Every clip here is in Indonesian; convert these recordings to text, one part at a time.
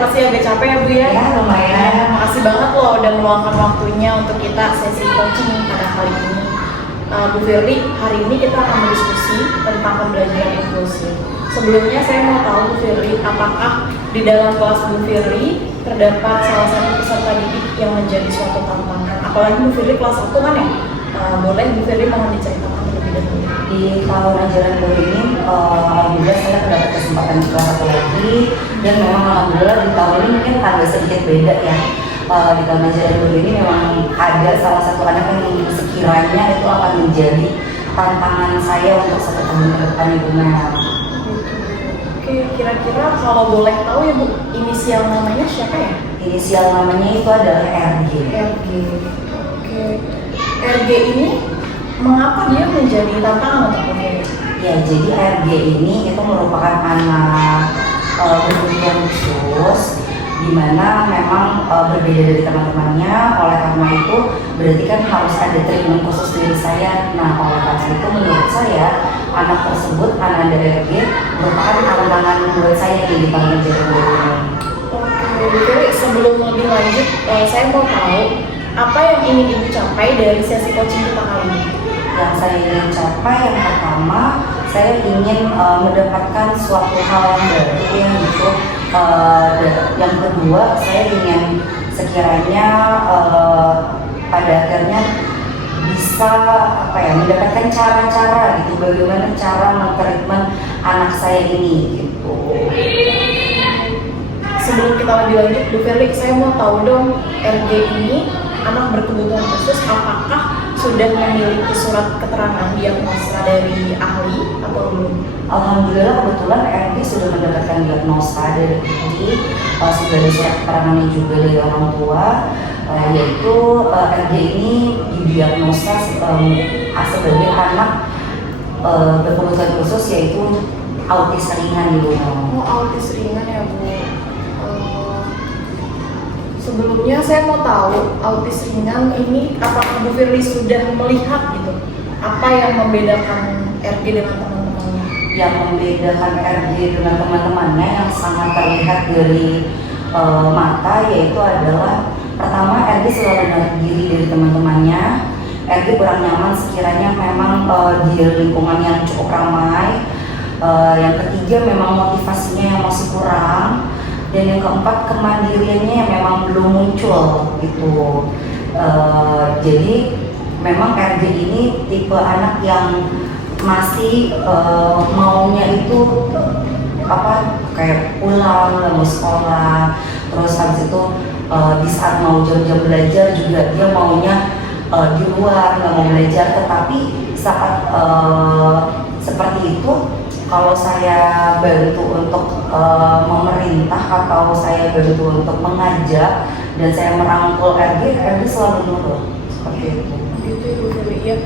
pasti agak capek ya Bu ya? Ya, lumayan. Makasih banget loh udah meluangkan waktunya untuk kita sesi coaching pada kali ini. Bu Firly, hari ini kita akan berdiskusi tentang pembelajaran inklusif. Sebelumnya saya mau tahu Bu Firly, apakah di dalam kelas Bu Firly terdapat salah satu peserta didik yang menjadi suatu tantangan? Apalagi Bu Firly kelas 1 kan ya? Boleh Bu Firly mau diceritakan terlebih dahulu? Di tahun ajaran baru ini, alhamdulillah saya mendapat kesempatan di kelas 1 lagi, dan memang alhamdulillah di tahun ini mungkin agak sedikit beda ya. Di tahun ajaran baru ini memang ada salah satu anak yang sekiranya itu akan menjadi tantangan saya untuk 1 tahun ke depan, Ibu Mel. Oke, kira-kira kalau boleh tahu ya Bu, inisial namanya siapa ya? Inisial namanya itu adalah RG. RG. Oke. RG ini mengapa dia menjadi tantangan untuk Bu Firly? Ya, jadi RG ini itu merupakan anak berkebutuhan khusus, di mana memang berbeda dari teman-temannya. Oleh karena itu berarti kan harus ada treatment khusus diri saya. Nah, oleh karena itu menurut saya anak tersebut, anak RG, merupakan tantangan buat saya di tahun ajaran baru ini. Oke, Bu Firly, sebelum lebih lanjut, saya mau tahu apa yang ingin Ibu capai dari sesi coaching kita kali ini? Yang saya ingin capai, yang pertama, saya ingin mendapatkan suatu hal yang baru yang itu. Yang kedua, saya ingin sekiranya pada akhirnya bisa mendapatkan cara-cara gitu, bagaimana cara mentreatment anak saya ini gitu. Sebelum kita lebih lanjut, Bu Firly, saya mau tahu dong, RG ini anak berkebutuhan khusus, apakah sudah memiliki surat keterangan diagnosa dari ahli atau belum? Alhamdulillah kebetulan RG sudah mendapatkan diagnosa dari ahli, sudah ada surat keterangannya juga dari orang tua, yaitu RG ini didiagnosa sebagai anak berkebutuhan khusus, yaitu autis ringan di rumah. Oh, autis ringan ya Bu. Sebelumnya saya mau tahu, autis ringan ini apakah Bu Firly sudah melihat gitu apa yang membedakan RG dengan teman-temannya? Yang membedakan RG dengan teman-temannya yang sangat terlihat dari mata, yaitu adalah pertama, RG selalu menarik diri dari teman-temannya. RG kurang nyaman sekiranya memang di lingkungan yang cukup ramai. Yang ketiga, memang motivasinya yang masih kurang. Dan yang keempat, kemandiriannya yang memang belum muncul gitu. Jadi memang RG ini tipe anak yang masih maunya itu kayak pulang, mau sekolah, terus habis itu di saat mau jam-jam belajar juga dia maunya di luar, nggak mau belajar. Tetapi saat seperti itu, kalau saya bantu untuk memerintah atau saya bantu untuk mengajak dan saya merangkul RG selalu nurut seperti itu. Gitu ya Bu Firly ya.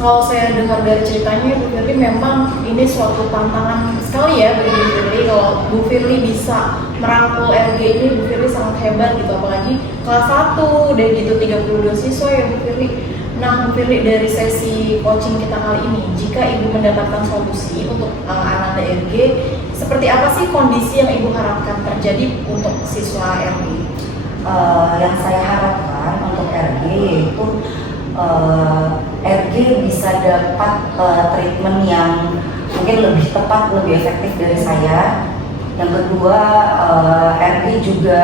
Kalau saya dengar dari ceritanya Bu Firly, memang ini suatu tantangan sekali ya bagi Bu Firly. Kalau Bu Firly bisa merangkul RG ini, Bu Firly sangat hebat gitu, apalagi kelas 1 udah gitu 32 siswa ya Bu Firly. Nah, Bu Firly, dari sesi coaching kita kali ini, jika Ibu mendapatkan solusi untuk anak RG, seperti apa sih kondisi yang Ibu harapkan terjadi untuk siswa RG? Yang saya harapkan untuk RG yaitu RG bisa dapat treatment yang mungkin lebih tepat, lebih efektif dari saya. Yang kedua, RG juga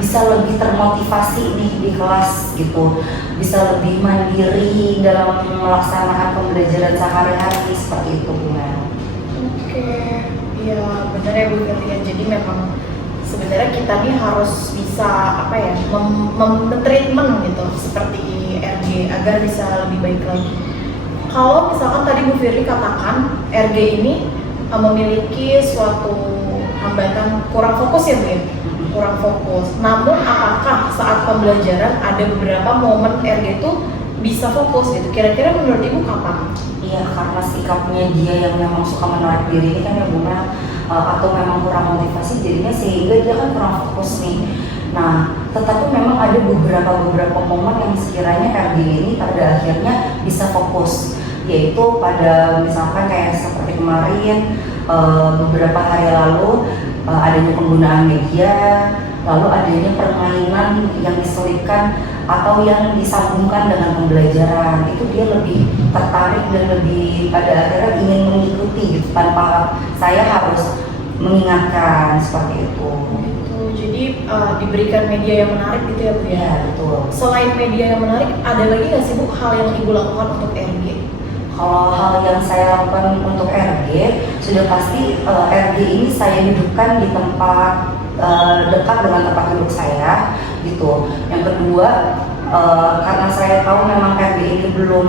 bisa lebih termotivasi nih di kelas gitu, bisa lebih mandiri dalam melaksanakan pembelajaran sehari-hari seperti itu, Bu Mel. Oke, ya benar ya Bu Firly. Jadi memang sebenarnya kita nih harus bisa treatment gitu seperti RG agar bisa lebih baik lagi. Kalau misalkan tadi Bu Firly katakan RG ini memiliki suatu hambatan kurang fokus ya Bu ya? Kurang fokus. Namun apakah saat pembelajaran ada beberapa momen RG itu bisa fokus gitu? Kira-kira menurut Ibu kapan? Iya, karena sikapnya dia yang memang suka menarik diri ini kan ya Bu Mel, atau memang kurang motivasi, jadinya sehingga dia kan kurang fokus nih. Nah, tetapi memang ada beberapa momen yang sekiranya RG ini pada akhirnya bisa fokus, yaitu pada misalkan kayak seperti kemarin, beberapa hari lalu adanya penggunaan media, lalu adanya permainan yang diselipkan atau yang disambungkan dengan pembelajaran, itu dia lebih tertarik dan lebih pada akhirnya ingin mengikuti gitu, tanpa saya harus mengingatkan seperti itu. Gitu. Jadi diberikan media yang menarik gitu ya Bu ya? Iya betul. Selain media yang menarik, ada lagi nggak sih Bu hal yang Ibu lakukan untuk RG? Kalau hal yang saya lakukan untuk RG, sudah pasti RG ini saya dudukkan di tempat dekat dengan tempat duduk saya, gitu. Yang kedua, karena saya tahu memang RG ini belum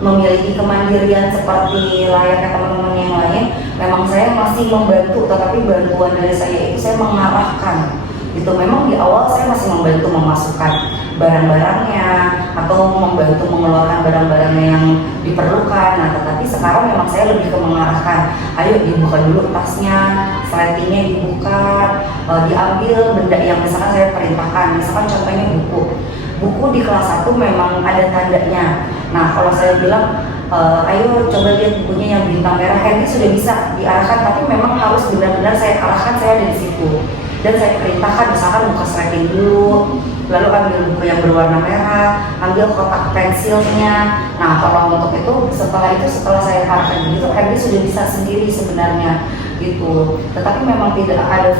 memiliki kemandirian seperti layaknya teman-teman yang lain, memang saya masih membantu, tetapi bantuan dari saya itu saya mengarahkan. Gitu. Memang di awal saya masih membantu memasukkan barang-barangnya atau membantu mengeluarkan barang-barangnya yang diperlukan. Nah, tetapi sekarang memang saya lebih ke mengarahkan, ayo dibuka dulu tasnya, sletingnya dibuka, diambil benda yang misalkan saya perintahkan, misalkan contohnya buku di kelas 1 memang ada tandanya. Nah, kalau saya bilang ayo coba lihat bukunya yang bintang merah, ini sudah bisa diarahkan, tapi memang harus benar-benar saya arahkan, saya ada di situ. Dan saya perintahkan misalkan buka sleting dulu, lalu ambil buku yang berwarna merah, ambil kotak pensilnya. Nah, kalau untuk itu setelah saya arahkan begitu, Herdi sudah bisa sendiri sebenarnya gitu. Tetapi memang tidak ada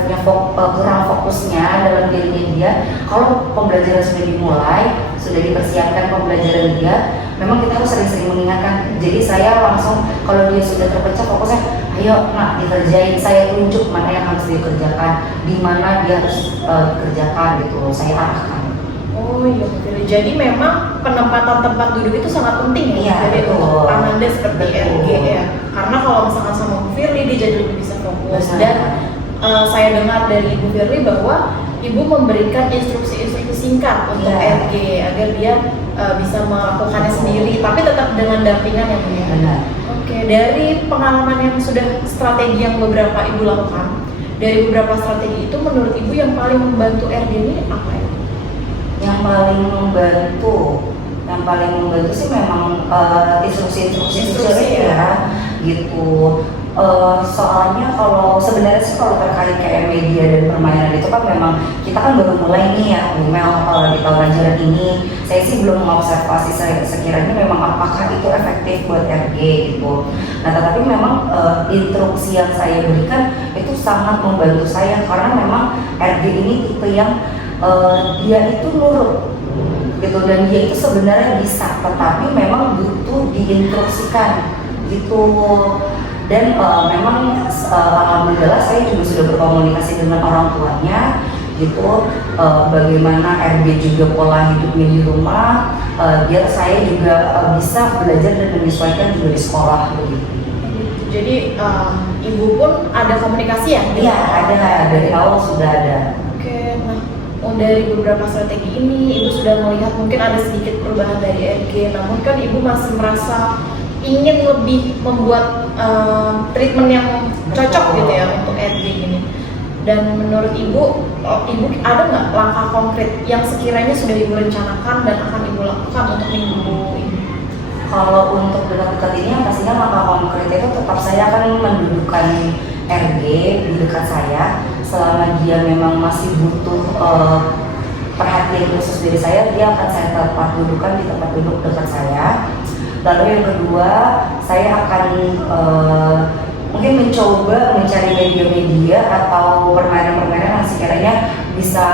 kurang fokusnya dalam dirinya dia. Kalau pembelajaran sudah dimulai, sudah dipersiapkan pembelajaran dia, memang kita harus sering-sering mengingatkan. Jadi saya langsung kalau dia sudah terpecah fokusnya, ayo nak dikerjain, saya tunjuk mana yang harus dikerjakan, di mana dia harus kerjakan gitu, saya arahkan. Oh iya, jadi memang penempatan tempat duduk itu sangat penting ya, Iya, jadi betul. untuk Ananda seperti Betul. RG ya. Karena kalau misalkan sama Bu Firly dia jadi lebih bisa fokus. Benar. Dan saya dengar dari Ibu Firly bahwa Ibu memberikan instruksi-instruksi singkat untuk Iya. RG agar dia bisa melakukannya sendiri, tapi tetap dengan dampingan yang punya. Benar. Oke, dari pengalaman yang sudah strategi yang beberapa Ibu lakukan, dari beberapa strategi itu menurut Ibu yang paling membantu RG ini apa ya? Yang paling membantu sih memang instruksi ya gitu. Soalnya kalau sebenarnya sih kalau terkait kayak media dan permainan itu kan memang kita kan baru mulai nih ya email di tahun ajaran ini. Saya sih belum mengobservasi sekiranya memang apakah itu efektif buat RG gitu. Nah, tetapi memang instruksi yang saya berikan itu sangat membantu saya karena memang RG ini tipe yang dia itu nurut gitu, dan dia itu sebenarnya bisa, tetapi memang butuh diinstruksikan gitu. Dan memang alhamdulillah saya juga sudah berkomunikasi dengan orang tuanya gitu, bagaimana RB juga pola hidupnya di rumah, biar saya juga bisa belajar dan menyesuaikan juga di sekolah begitu. Jadi Ibu pun ada komunikasi ya? Iya, ada, dari awal sudah ada. Oke, nah dari beberapa strategi ini Ibu sudah melihat mungkin ada sedikit perubahan dari RG, namun kan Ibu masih merasa ingin lebih membuat treatment yang cocok gitu ya untuk RG ini. Dan menurut Ibu ada nggak langkah konkret yang sekiranya sudah Ibu rencanakan dan akan Ibu lakukan untuk minggu ini? Kalau untuk dekat-dekat ini yang pastinya langkah konkret itu tetap saya akan mendudukkan RG di dekat saya selama dia memang masih butuh perhatian khusus dari saya, dia akan saya dudukkan di tempat duduk dekat saya. Lalu yang kedua, saya akan mungkin mencoba mencari media-media atau permainan-permainan yang sekiranya bisa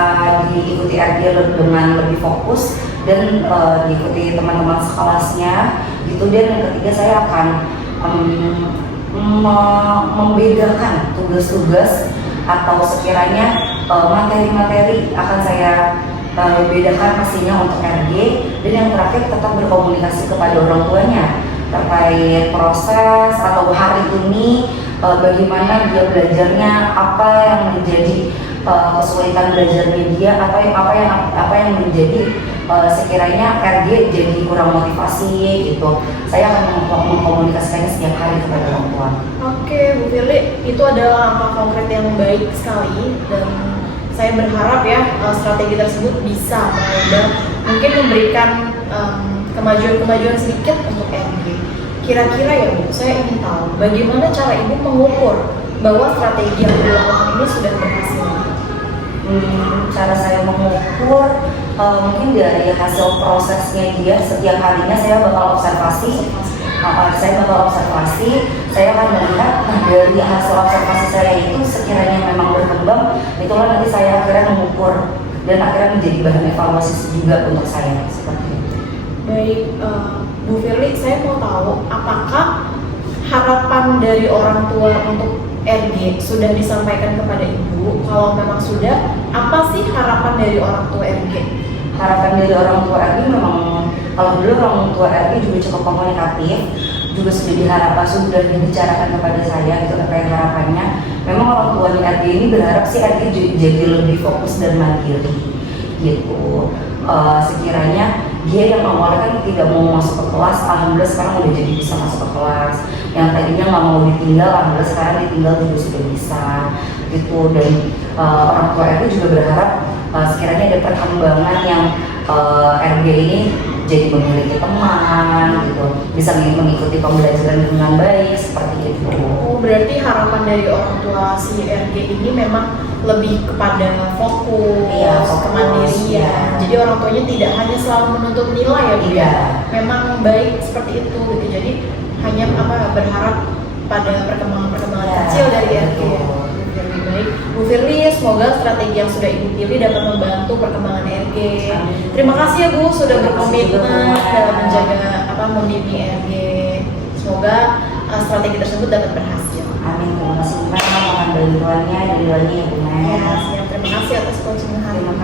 diikuti RG dengan lebih fokus dan diikuti teman-teman sekelasnya gitu. Dan yang ketiga, saya akan membedakan tugas-tugas atau sekiranya materi-materi akan saya bedakan pastinya untuk RG. Dan yang terakhir, tetap berkomunikasi kepada orang tuanya terkait proses atau hari ini bagaimana dia belajarnya, apa yang menjadi kesulitan belajarnya dia, apa yang menjadi sekiranya RG jadi kurang motivasi gitu. Saya akan mengkomunikasikannya setiap hari kepada orang tua. Oke, Bu Firly, itu adalah langkah konkret yang baik sekali dan saya berharap ya strategi tersebut bisa mengubah, mungkin memberikan kemajuan-kemajuan sedikit untuk RG. Kira-kira ya Bu, saya ingin tahu bagaimana cara Ibu mengukur bahwa strategi yang dilakukan ini sudah berhasil? Cara saya mengukur mungkin dari hasil prosesnya dia setiap harinya saya bakal observasi. Saya bakal observasi, saya akan melihat dari hasil observasi saya itu sekiranya memang berkembang, itulah nanti saya akhirnya mengukur dan akhirnya menjadi bahan evaluasi juga untuk saya seperti itu. Baik, Bu Firly, saya mau tahu apakah harapan dari orang tua untuk RG sudah disampaikan kepada Ibu? Kalau memang sudah, apa sih harapan dari orang tua RG? Harapan dari orang tua RG memang, alhamdulillah orang tua RG juga cukup komunikatif, juga sudah dibicarakan kepada saya itu terkait harapannya. Memang orang tua RG ini berharap sih RG jadi lebih fokus dan mandiri gitu. Sekiranya dia yang awalnya kan tidak mau masuk ke kelas, alhamdulillah sekarang udah jadi bisa masuk ke kelas. Yang tadinya nggak mau ditinggal, alhamdulillah sekarang ditinggal juga sudah bisa gitu. Dan orang tua RG juga berharap sekiranya ada perkembangan yang RG ini jadi memiliki teman gitu, bisa mengikuti pembelajaran dengan baik seperti itu. Oh, berarti harapan dari orang tua si RG ini memang lebih kepada fokus, Iya, fokus, kemandirian. iya. Jadi orang tuanya tidak hanya selalu menuntut nilai ya, Bu, Iya. ya. Memang baik seperti itu gitu. Jadi hanya berharap pada perkembangan Iya, kecil dari RG. betul. Lebih baik. Bu Firly, semoga strategi yang sudah Ibu pilih dapat membantu perkembangan RG. Amin. Terima kasih ya Bu sudah Terima kasih juga, berkomitmen Bu. dalam menjaga membimbing RG. Semoga strategi tersebut dapat berhasil. Amin, terima kasih Mbak, mohon bantuannya dan doanya ya Bu Ya, Mas. siap. Terima kasih atas coaching hari Terima ini.